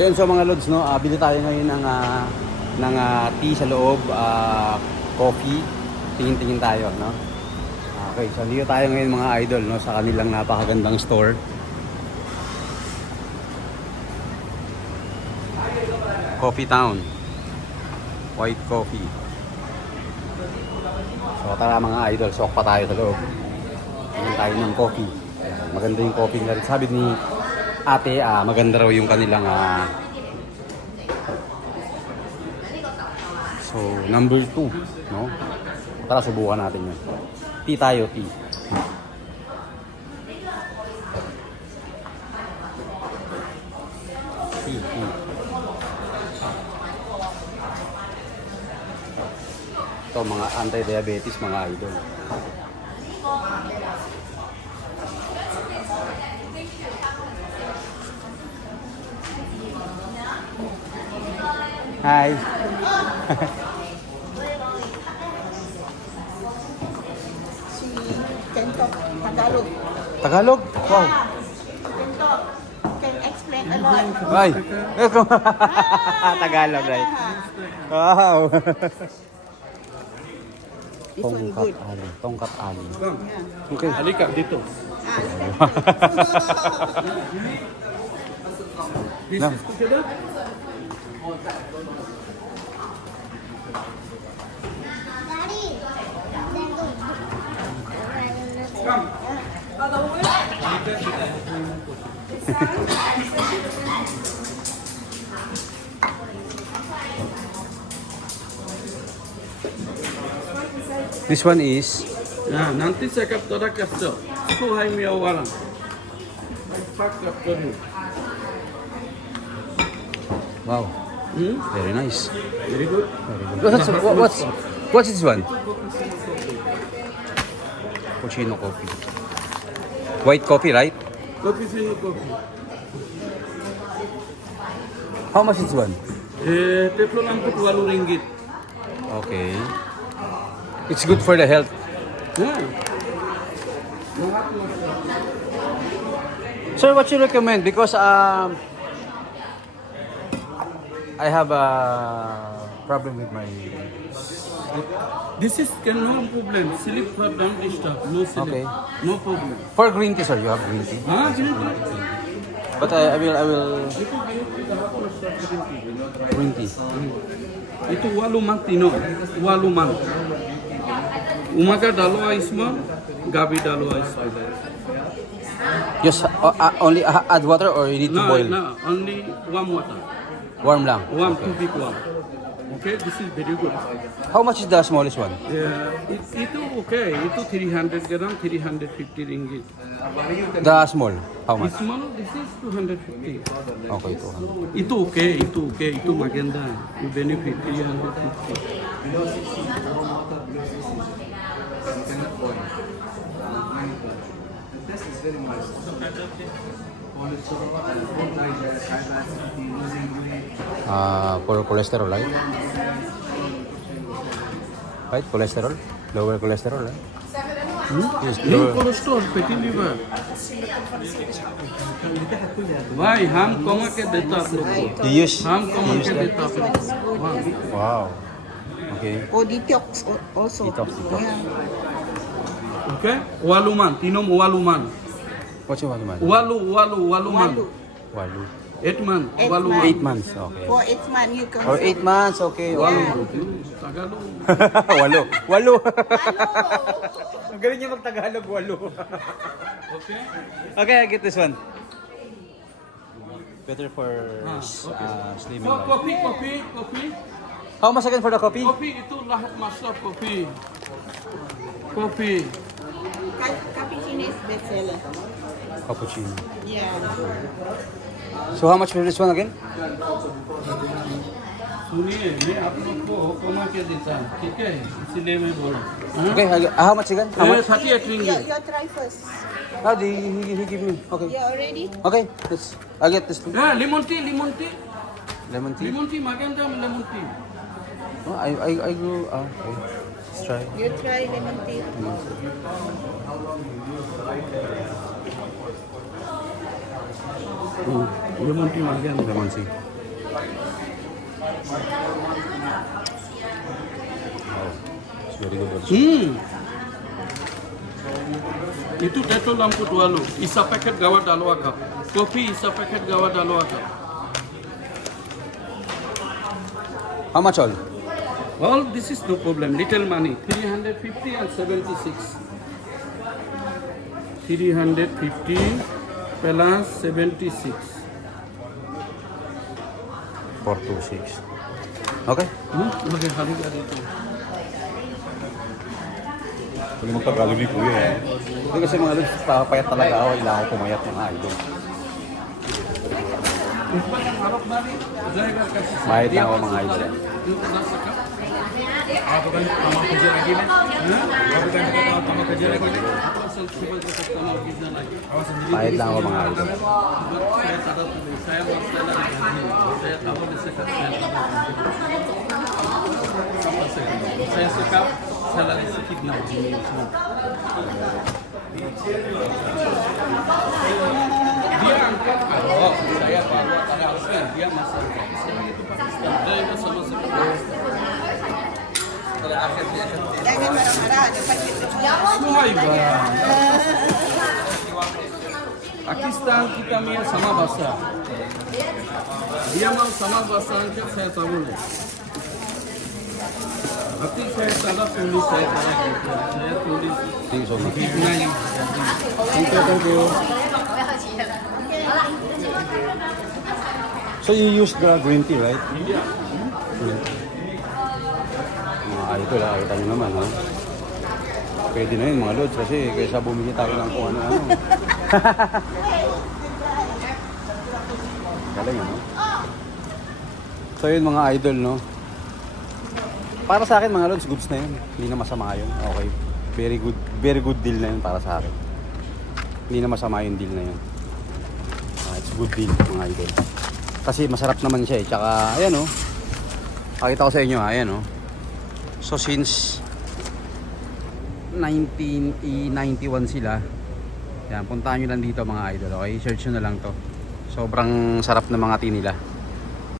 Ayun, so mga lods, no, bili tayo ngayon ng tea sa loob, coffee. Tingin-tingin tayo, no? Okay, so dito tayo ngayon mga idol, no, sa kanilang napakagandang store. Coffee Town. White coffee. So tara mga idol, sok pa tayo sa loob. Tingin tayo ng coffee. Maganda yung coffee nila. Sabi ni ate, maganda raw yung kanilang so number 2, no? Tara subukan natin yun. Tea tayo, tea. Tea. Ito mga anti-diabetes mga idol. Hi. Si Kentok, Tagalog. Tagalog? Wow. Kentok can explain a lot. Ay. Tagalog, right? Wow. This one good. Tongkat ali. Yeah. Okay. Halika dito. This Nah. is together. This one is Nanti saya akan torak kasih. Itu hai mia waran. Pak kapten. wow, very nice. Very good. What's this one? Cappuccino coffee. White coffee, right? Kopi sini kopi. How much is one? Teflon angkut 8 ringgit. Okay. It's good for the health. Yeah. Sir, what you recommend? Because I have a problem with my This is no problem. Sleep for don't disturb. No sleep. Okay. No problem. for green tea, sir. You have green tea. Green tea. But I will green tea. Itu waluman tino. Waluman. Umaga dalo aisman, gabi dalo aisman. Just only add water or you need to No, boil? no, only warm water. Warm lang. One, Okay. two big one. Okay, this is very good. How much is the smallest one? Itu okay. Itu 300 gram, 350 ringgit. The small. How much? Small, this is 250. Okay, 200. Itu okay, itu okay. Itu maganda. You benefit 350. For cholesterol, right? Right, cholesterol? Lower cholesterol, right? Yes, No lower. cholesterol, fatty liver. भाई हम कमा के देता आप लोग को You use, हम you कमा use के that? देता आप लोग को हाँ। Wow. Okay. Oh, detox also. Detox. Yeah. Okay, waluman, tinom waluman. What's your one? Waluman. Walu. Walu. 8 months, 8 waluman. 8 months, okay. For 8 months, you can Or 8 months, okay. Yeah. Tagalog. Walo. Walo. Ang galing niya mag-Tagalog, walo. Okay. Okay, I get this one. Better for slimming. So, life. kopi. How much again for the coffee? Kopi itu lahat masuk kopi. Kopi. Cappuccino is bestseller. Cappuccino. Yeah. So how much for this one again? सुनिए मैं आप लोग को कमा के देता हूँ ठीक है इसलिए मैं बोल रहा हूँ Okay, how much again? How much? 38 ringgit. You try first. Ah, he give me. Okay. You already? Okay, I get this. हाँ lemon tea Lemon tea. maganda lemon tea. Oh, I go. Okay. Let's try. You try lemon tea. Lemon tea again. Lemon tea. Wow. It's very good also. Itu teto lampu tualu. Isa paket gawat dalwa cup. Kopi isa paket gawat dalwa cup. How much all? All this is no problem. Little money. 350 and 76. 350 plus 76. 426. Okay. Okay, hari-hari itu. Huwag magpag-aluli po yun. Hindi kasi mga lods, papayat talaga ako. Kailangan ko pumayat mga idol. Bayad na ako mga idol. Bayad lang ako mga idol. Saya sekap, saya lagi sedikit nak begini. Dia angkat kalau saya baru ada harusnya dia masih saya itu Pakistan. Dia itu sama seperti Jangan marah-marah, dapat kita. Pakistan kita punya sama bahasa. Dia mau sama bahasa angkat saya tahu boleh. Tapi saya salah tulis saya salah gitu. Saya tulis Thank you so much. Ignite. Thank you. So you use the green tea, right? Iya. Mga idol, kita nyo naman, ha? Pwede na yun, mga lods, kasi kaysa bumili tayo ng kung ano-ano. Galing, ano? So yun, mga idol, no? Para sa akin, mga lods, goods na yun. Hindi na masama yun. Okay. Very good deal na yun para sa akin. Hindi na masama yung deal na yun. It's good deal, mga idol. Kasi masarap naman siya, eh. Tsaka, ayan, oh. Pakita ko sa inyo, ayan, oh. So since 1991 sila, yan, puntahan nyo lang dito mga idol, okay? Search nyo na lang to. Sobrang sarap ng mga tea nila.